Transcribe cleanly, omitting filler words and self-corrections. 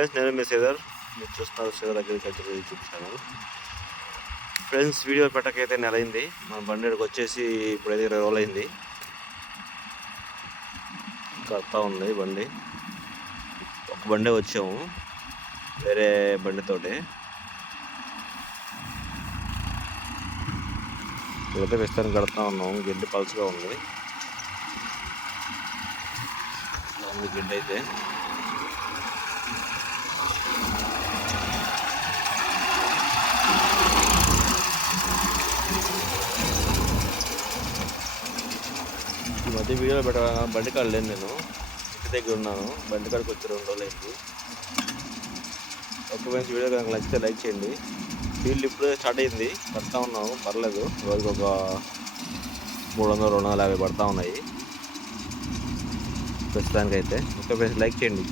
Friends, నేను మీ శ్రీధర్. మీరు చూస్తున్నారు Sridhar agriculture YouTube channel. Friends, video పెట్టకైతే నెల అయింది. మన బండికి వచ్చేసి ఇప్పుడైతే 20 రోజులు అయింది. కడతా ఉంది బండి. ఒక బండే వచ్చాము వేరే బండితోటి. ఇప్పుడైతే విస్తారం కడతా ఉన్నాము. గిడ్డి పలుచగా ఉంది. గిడ్డ అయితే ఈ మధ్య వీడియోలో బండి కాడ లేను. నేను ఇంటి దగ్గర ఉన్నాను. బండి కాడికి వచ్చి 2 రోజులు అయింది. ఒక మంచి వీడియో కనుక నచ్చితే లైక్ చేయండి. ఫీల్డ్ ఇప్పుడే స్టార్ట్ అయింది. కడతా ఉన్నాము, పర్లేదు. రోజుకి ఒక 300-250 పడతా ఉన్నాయి ప్రస్తుతానికైతే. ఒక లైక్ చేయండి.